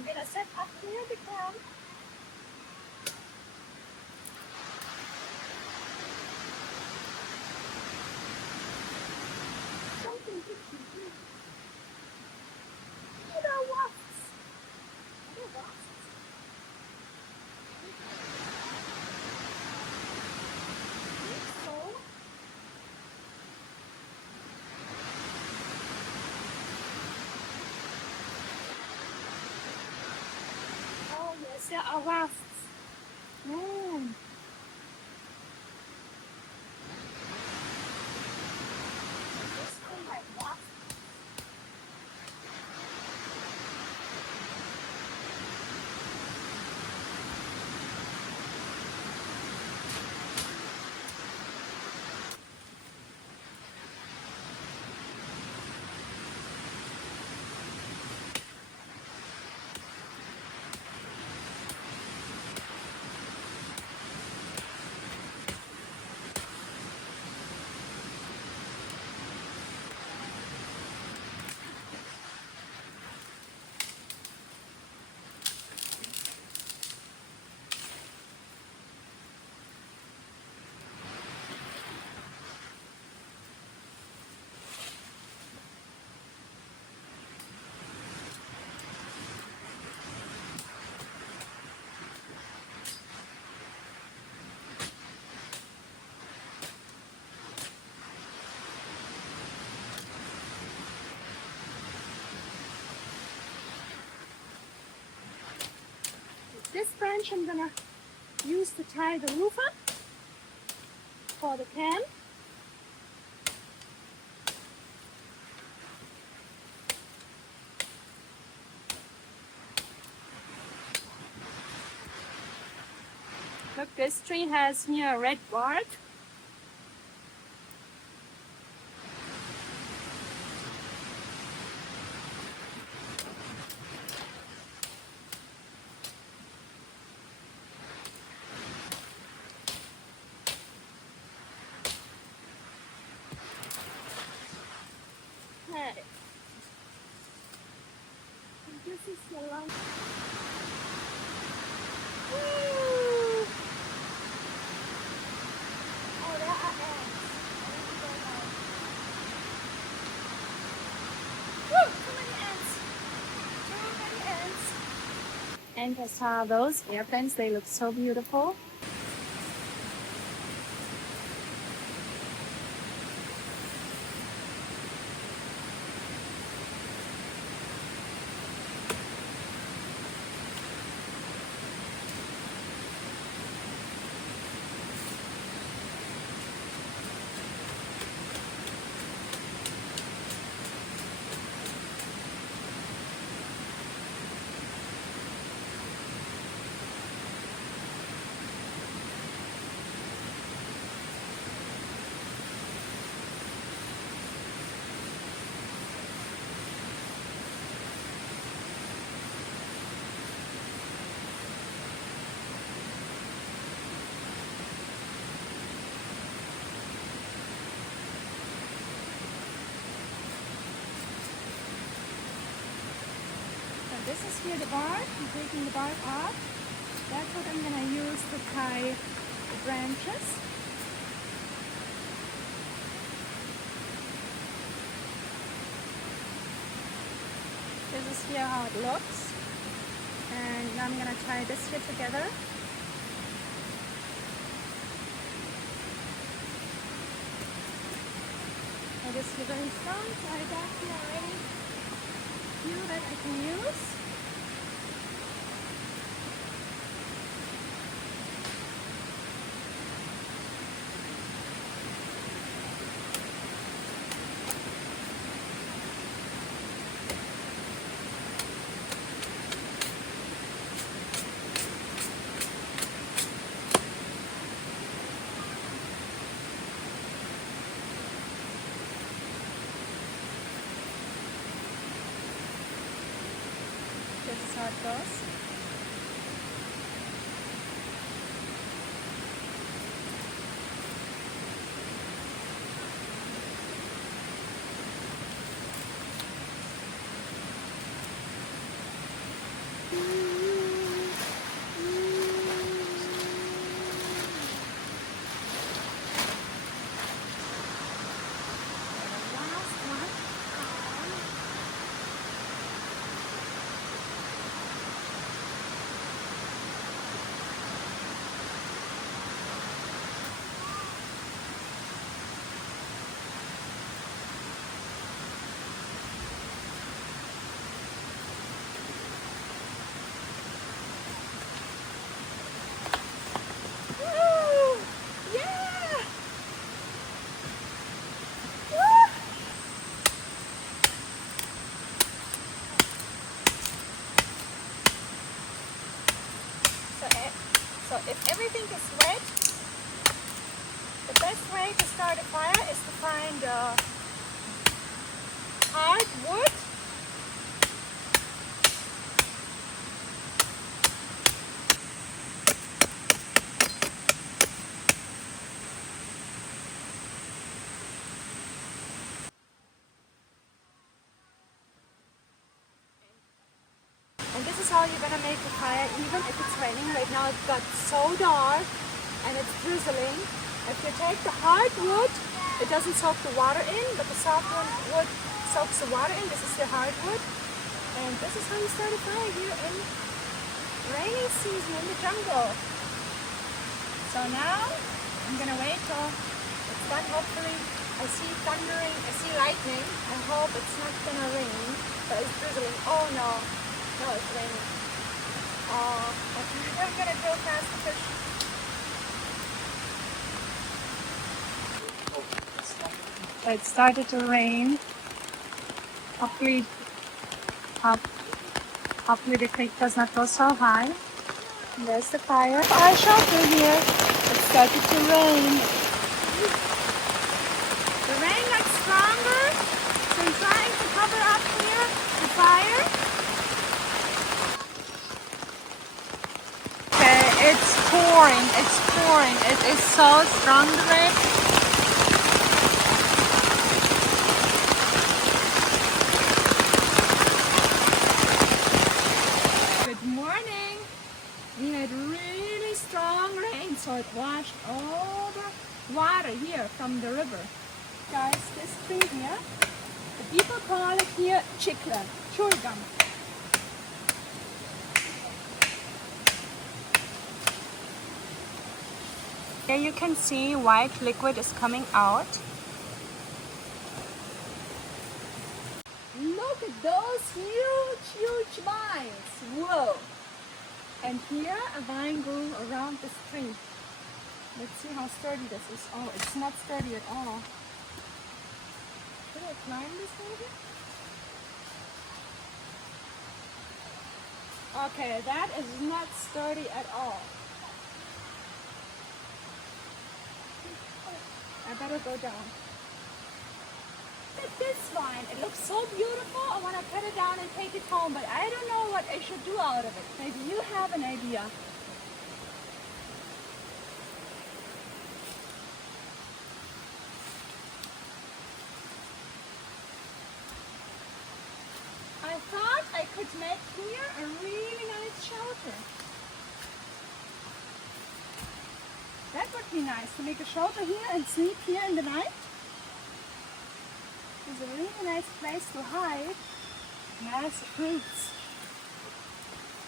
I'm gonna set up near the ground. Something to do. Little wasps. Little wasps. So. Oh yes, there are wasps. Mm. This one like wasps. This branch I'm gonna use to tie the roof up for the can. Look, this tree has here a red bark. Hey. And this is the long. Woo! Oh, there are ants. I need to go now. Woo! Too many ants. Too many ants. And I saw those airplanes. They look so beautiful. This is here the bark. I'm taking the bark off. That's what I'm gonna use to tie the branches. This is here how it looks. And now I'm gonna tie this here together. I just here very strong, so I got here already few that I can use. This is how it goes. So if everything is wet, the best way to start a fire is to find hard wood. And this is how you're gonna make the fire even if it's raining. Right now it got so dark and it's drizzling. If you take the hard wood, it doesn't soak the water in, but the soft wood soaks the water in. This is the hard wood. And this is how you start a fire here in rainy season in the jungle. So now I'm gonna wait till it's done. Hopefully I see thundering, I see lightning. I hope it's not gonna rain, but it's drizzling. Oh no. No, it's raining. Oh, okay. I'm gonna go past the fish. It started to rain. Hopefully the creek does not go so high. And there's the fire. Our shelter here. It started to rain. The rain got stronger, so I'm trying to cover up here the fire. It's pouring. It is so strong today. Good morning. We had really strong rain, so it washed all the water here from the river. Guys, this tree here, the people call it here chicle, chewing gum. Here you can see white liquid is coming out. Look at those huge vines. Whoa! And here a vine grew around this tree. Let's see how sturdy this is. Oh, it's not sturdy at all. Should I climb this maybe? Okay, that is not sturdy at all. I better go down. Look at this vine. It looks so beautiful. I want to cut it down and take it home, but I don't know what I should do out of it. Maybe you have an idea. I thought I could make here a really nice shelter. That would be nice, to make a shelter here and sleep here in the night. It's a really nice place to hide. Nice fruits.